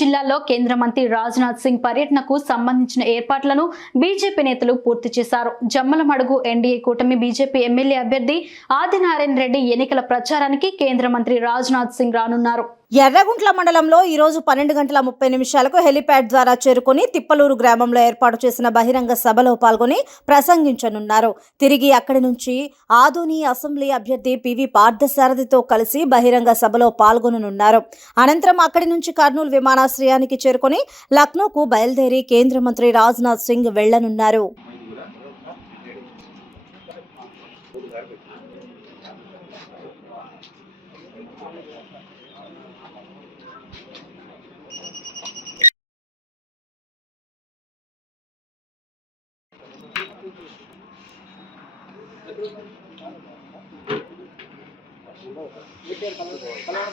జిల్లాలో కేంద్ర మంత్రి రాజ్నాథ్ సింగ్ పర్యటనకు సంబంధించిన ఏర్పాట్లను బీజేపీ నేతలు పూర్తి చేశారు. జమ్మలమడుగు ఎన్డీఏ కూటమి బీజేపీ ఎమ్మెల్యే అభ్యర్థి ఆదినారాయణ రెడ్డి ఎన్నికల ప్రచారానికి కేంద్ర మంత్రి రాజ్నాథ్ సింగ్ రానున్నారు. ఎర్రగుంట్ల మండలంలో ఈరోజు పన్నెండు గంటల ముప్పై నిమిషాలకు హెలిప్యాడ్ ద్వారా చేరుకుని తిప్పలూరు గ్రామంలో ఏర్పాటు చేసిన బహిరంగ సభలో పాల్గొని ప్రసంగించనున్నారు. తిరిగి అక్కడి నుంచి ఆధుని అసెంబ్లీ అభ్యర్థి పివి పార్థసారథితో కలిసి బహిరంగ సభలో పాల్గొననున్నారు. అనంతరం అక్కడి నుంచి కర్నూలు విమానాశ్రయానికి చేరుకుని లక్నోకు బయలుదేరి కేంద్ర మంత్రి రాజ్నాథ్ సింగ్ వెళ్ళనున్నారు. Gracias.